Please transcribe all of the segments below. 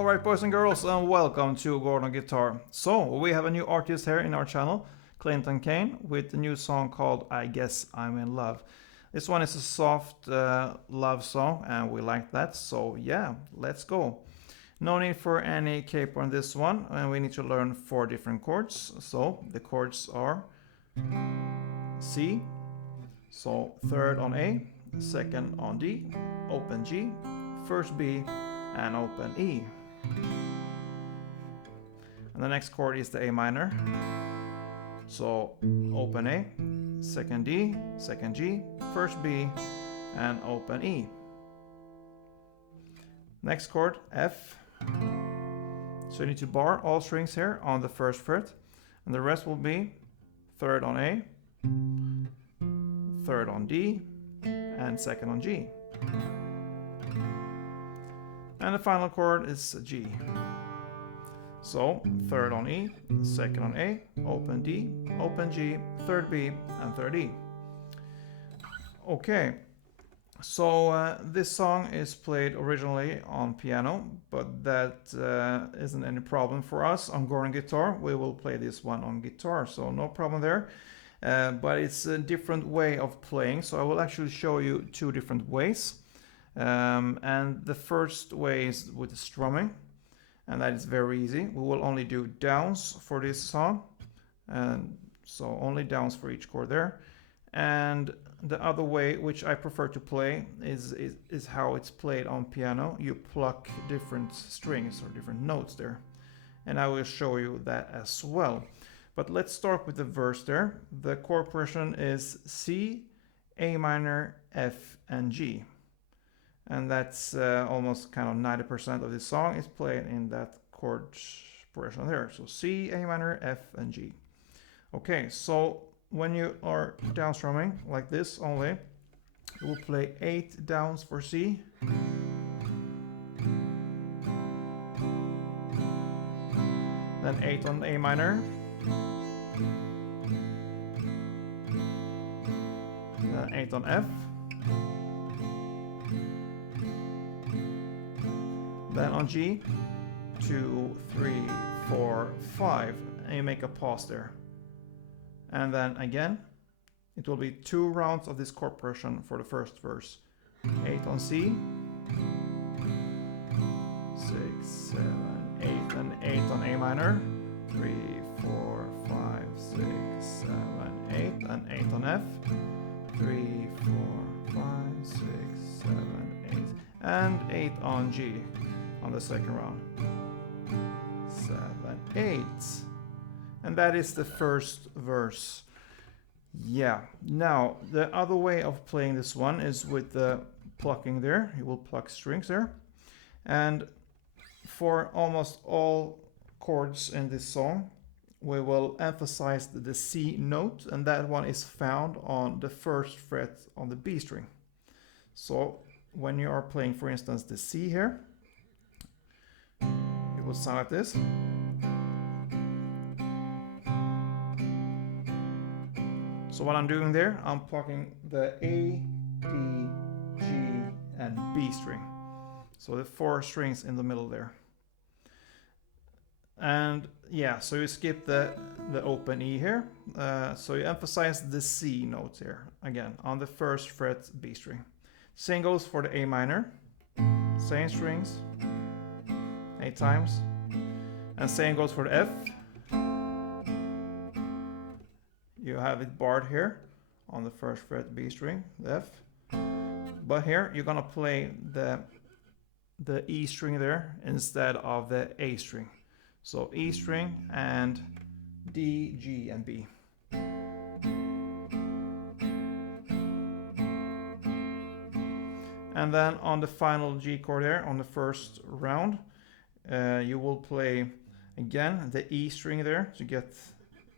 Alright boys and girls, and welcome to Gordon Guitar. So, we have a new artist here in our channel, Clinton Kane, with a new song called I Guess I'm in Love. This one is a soft love song and we like that, so yeah, let's go. No need for any capo on this one, and we need to learn 4 different chords. So, the chords are C, so 3rd on A, 2nd on D, open G, 1st B, and open E. And the next chord is the A minor. So open A, 2nd D, 2nd G, 1st B, and open E. Next chord, F. So you need to bar all strings here on the 1st fret, and the rest will be 3rd on A, 3rd on D, and 2nd on G. And the final chord is G. So 3rd on E, 2nd on A, open D, open G, 3rd B, and 3rd E. Okay, so this song is played originally on piano, but that isn't any problem for us on Gordon guitar. We will play this one on guitar, so no problem there. But it's a different way of playing, so I will actually show you 2 different ways. And the first way is with the strumming, and that is very easy. We will only do downs for this song, and so only downs for each chord there. And the other way, which I prefer to play, is how it's played on piano. You pluck different strings or different notes there, and I will show you that as well. But let's start with the verse there. The chord progression is C, A minor, F, and G. And that's almost kind of 90% of the song is played in that chord progression there. So C, A minor, F, and G. Okay, so when you are down strumming like this only, you will play 8 downs for C. Then 8 on A minor. Then 8 on F. Then on G, 2, 3, 4, 5, and you make a pause there. And then again, it will be 2 rounds of this chord progression for the first verse. 8 on C, 6, 7, 8, and 8 on A minor, 3, 4, 5, 6, 7, 8, and 8 on F, 3, 4, 5, 6, 7, 8, and 8 on G. On the 2nd round, 7, 8, and that is the first verse. Yeah, now the other way of playing this one is with the plucking there. You will pluck strings there, and for almost all chords in this song we will emphasize the C note, and that one is found on the 1st fret on the B string. So when you are playing, for instance, the C here, it will sound like this. So what I'm doing there, I'm plucking the A, D, G, and B string. So the 4 strings in the middle there. And yeah, so you skip the open E here. So you emphasize the C note here, again, on the 1st fret B string. Same goes for the A minor. Same strings. 8 times, and same goes for the F. You have it barred here on the 1st fret B string, the F. But here you're gonna play the E string there instead of the A string. So E string and D, G, and B. And then on the final G chord there on the 1st round, you will play again the E string there to get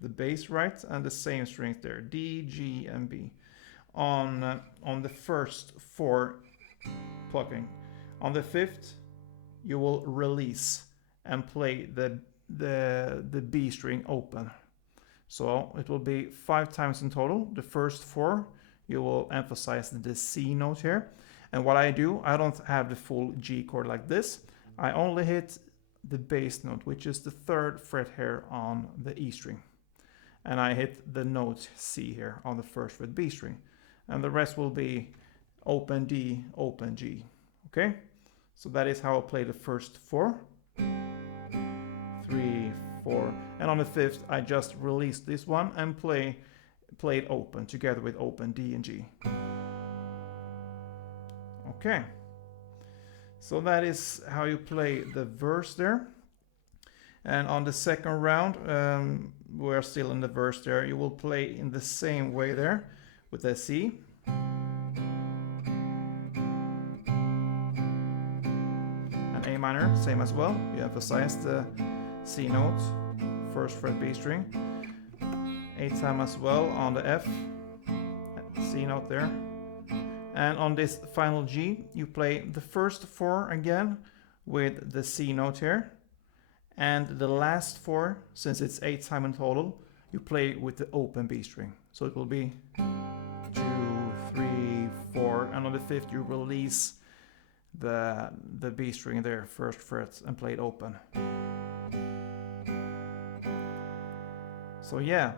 the bass right, and the same strings there, D, G, and B, on the first 4 plucking. On the 5th, you will release and play the B string open. So it will be 5 times in total. The first 4, you will emphasize the C note here. And what I do, I don't have the full G chord like this. I only hit the bass note, which is the 3rd fret here on the E string. And I hit the note C here on the 1st fret B string. And the rest will be open D, open G. Okay? So that is how I play the first 4. 3, 4. And on the 5th, I just released this one and play it open together with open D and G. Okay. So that is how you play the verse there. And on the second round, we're still in the verse there. You will play in the same way there with the C. And A minor, same as well. You emphasize the C note, 1st fret B string. 8th time as well on the F, C note there. And on this final G, you play the first 4 again with the C note here. And the last 4, since it's 8 time in total, you play with the open B string. So it will be 2, 3, 4, and on the 5th you release the B string there, 1st fret, and play it open. So yeah,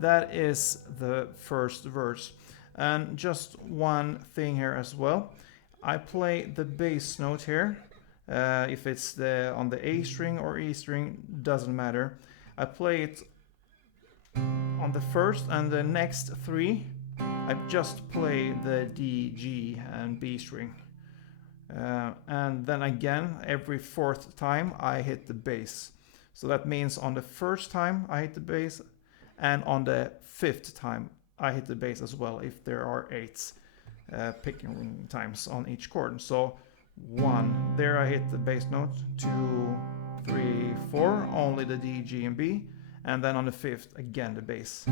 that is the first verse. And just one thing here as well. I play the bass note here. If it's on the A string or E string, doesn't matter. I play it on the 1st, and the next 3 I just play the D, G and B string. And then again, every 4th time I hit the bass. So that means on the 1st time I hit the bass, and on the 5th time I hit the bass as well, if there are 8 picking times on each chord. So 1, there I hit the bass note, 2, 3, 4, only the D, G and B, and then on the 5th again the bass.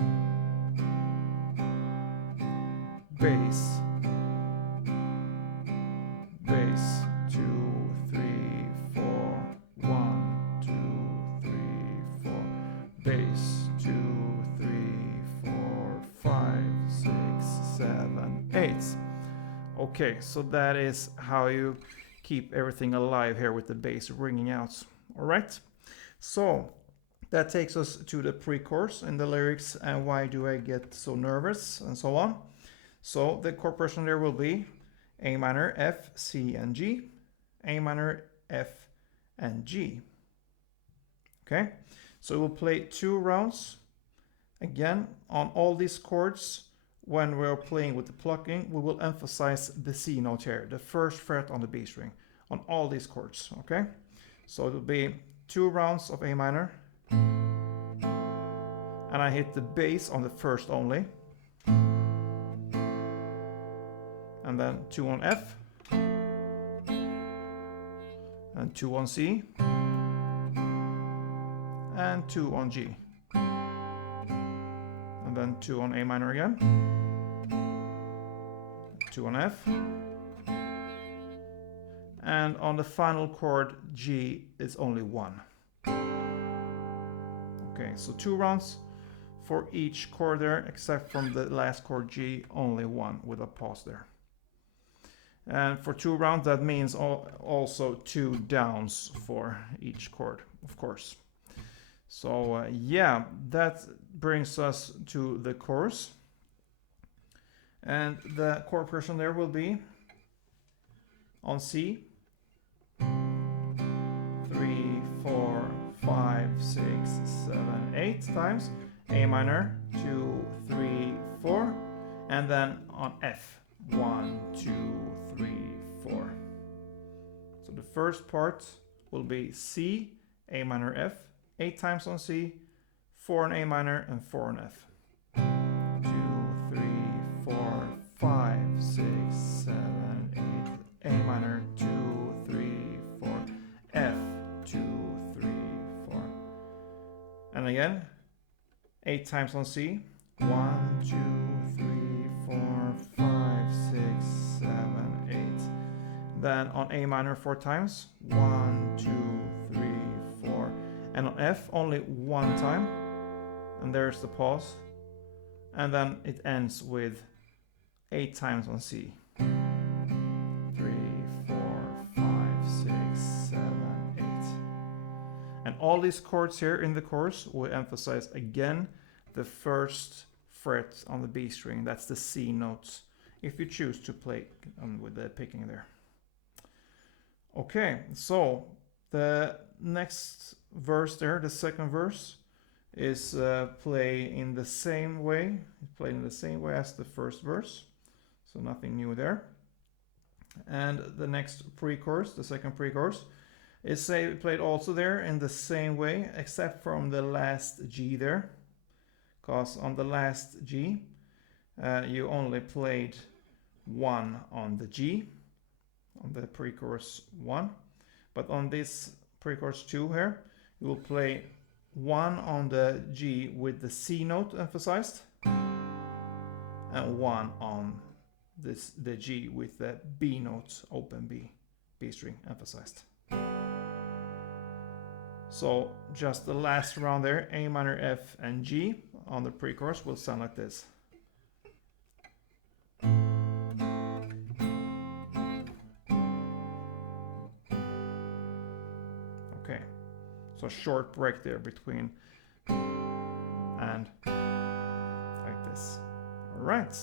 Bass, bass, 2, 3, 4, 1, 2, 3, 4, bass, 2, 3, 4, 5, 6, 7, 8. Okay, so that is how you keep everything alive here with the bass ringing out. All right, so that takes us to the pre-chorus and the lyrics and why do I get so nervous and so on. So the chord progression there will be A minor, F, C and G, A minor, F and G. Okay, so we'll play 2 rounds. Again, on all these chords, when we're playing with the plucking, we will emphasize the C note here, the 1st fret on the B string, on all these chords, okay? So it will be 2 rounds of A minor, and I hit the bass on the 1st only, and then 2 on F, and 2 on C, and 2 on G, and then 2 on A minor again, 2 on F, and on the final chord G is only 1. Okay, so 2 rounds for each chord there, except from the last chord G, only 1 with a pause there. And for 2 rounds, that means also 2 downs for each chord, of course. So yeah, that brings us to the chorus. And the chord progression there will be on C, 3, 4, 5, 6, 7, 8 times, A minor, 2, 3, 4, and then on F, 1, 2, 3, 4. So the first part will be C, A minor, F, 8 times on C, 4 on A minor, and 4 on F. 2, 3, 4, 5, 6, 7, 8, A minor, 2, 3, 4, F, 2, 3, 4. And again, 8 times on C, 1, 2, 3, 4, 5, 6, 7, 8. Then on A minor 4 times, 1, 2, 3, 4. And on F only 1 time, and there's the pause, and then it ends with 8 times on C. 3, 4, 5, 6, 7, all these chords here in the chorus will emphasize again the first fret on the B string. That's the C note, if you choose to play with the picking there. Okay, so the next verse there, the second verse, is played in the same way. It's played in the same way as the first verse, so nothing new there. And the next pre-chorus, the second pre-chorus, is played also there in the same way, except from the last G there, because on the last G you only played 1 on the G, on the pre-chorus 1, but on this pre-chorus 2 here, you will play 1 on the G with the C note emphasized, and 1 on the G with the B note, open B string emphasized. So just the last round there, A minor, F, and G on the pre-chorus will sound like this. Okay, so short break there between and like this. All right.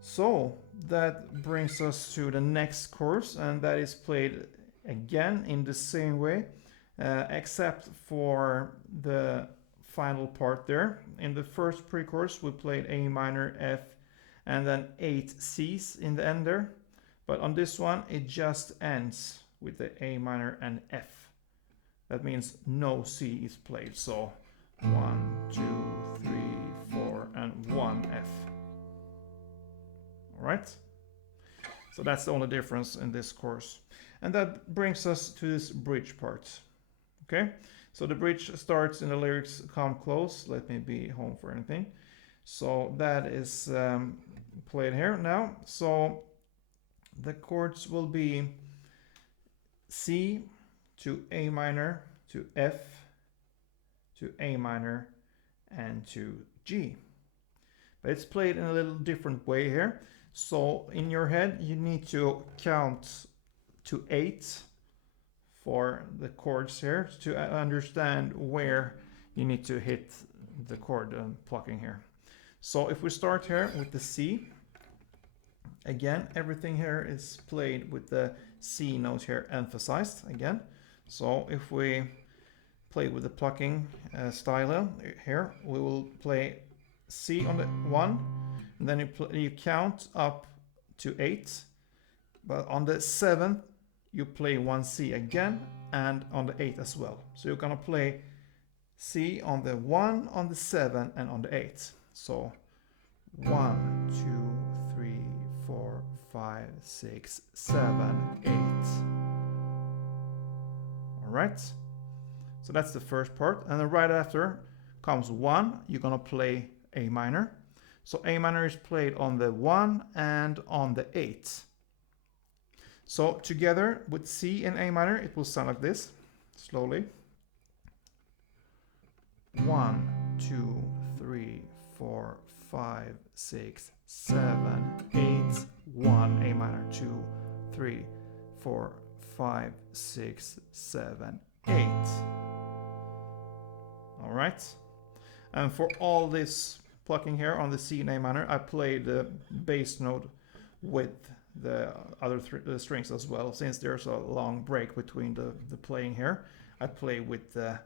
So that brings us to the next chorus, and that is played again in the same way, except for the final part there. In the first pre-chorus we played A minor, F, and then 8 C's in the end there, but on this one it just ends with the A minor and F. That means no C is played, so 1, 2, 3, 4, and 1 F. Alright, so that's the only difference in this chorus. And that brings us to this bridge part. Okay, so the bridge starts in the lyrics, "Come close, let me be home for anything." So that is played here now. So the chords will be C to A minor to F to A minor and to G. But it's played in a little different way here. So in your head you need to count to 8 for the chords here to understand where you need to hit the chord plucking here. So if we start here with the C, again everything here is played with the C note here emphasized again. So if we play with the plucking style here, we will play C on the 1, and then you count up to 8, but on the 7th you play 1 C again, and on the 8 as well. So you're gonna play C on the 1, on the 7, and on the 8. So 1, 2, 3, 4, 5, 6, 7, 8. All right. So that's the first part, and then right after comes 1. You're gonna play A minor. So A minor is played on the 1 and on the 8. So together with C and A minor, it will sound like this, slowly. 1, 2, 3, 4, 5, 6, 7, 8, 1, A minor, 2, 3, 4, 5, 6, 7, 8. All right. And for all this plucking here on the C and A minor, I play the bass note with the other the strings as well. Since there's a long break between the playing here, I play with the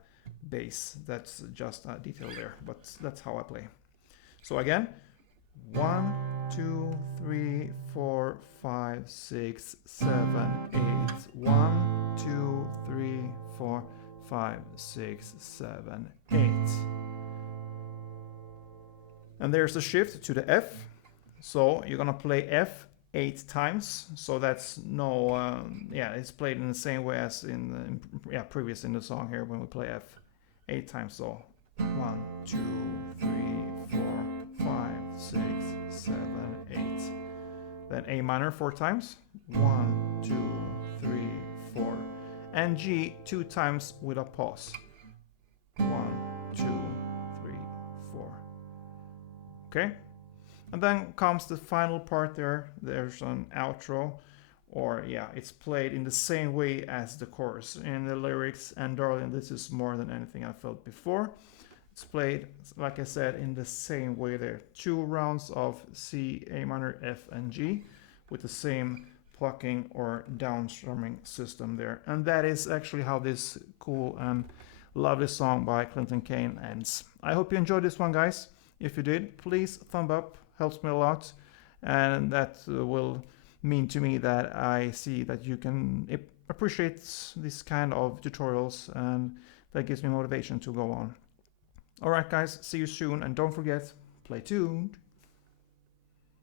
bass. That's just a detail there, but that's how I play. So again, 1, 2, 3, 4, 5, 6, 7, 8. 1, 2, 3, 4, 5, 6, 7, 8. And there's a shift to the F. So you're gonna play F 8 times. So that's no, it's played in the same way as in previous in the song here when we play F 8 times. So 1, 2, 3, 4, 5, 6, 7, 8. Then A minor 4 times. 1, 2, 3, 4. And G 2 times with a pause. 1, 2, 3, 4. Okay, and then comes the final part there. There's an outro or yeah, it's played in the same way as the chorus in the lyrics. And darling, this is more than anything I felt before. It's played, like I said, in the same way there. 2 rounds of C, A minor, F, and G with the same plucking or down strumming system there. And that is actually how this cool and lovely song by Clinton Kane ends. I hope you enjoyed this one, guys. If you did, please thumb up, helps me a lot. And that will mean to me that I see that you can appreciate this kind of tutorials, and that gives me motivation to go on. Alright guys, see you soon, and don't forget, play tuned.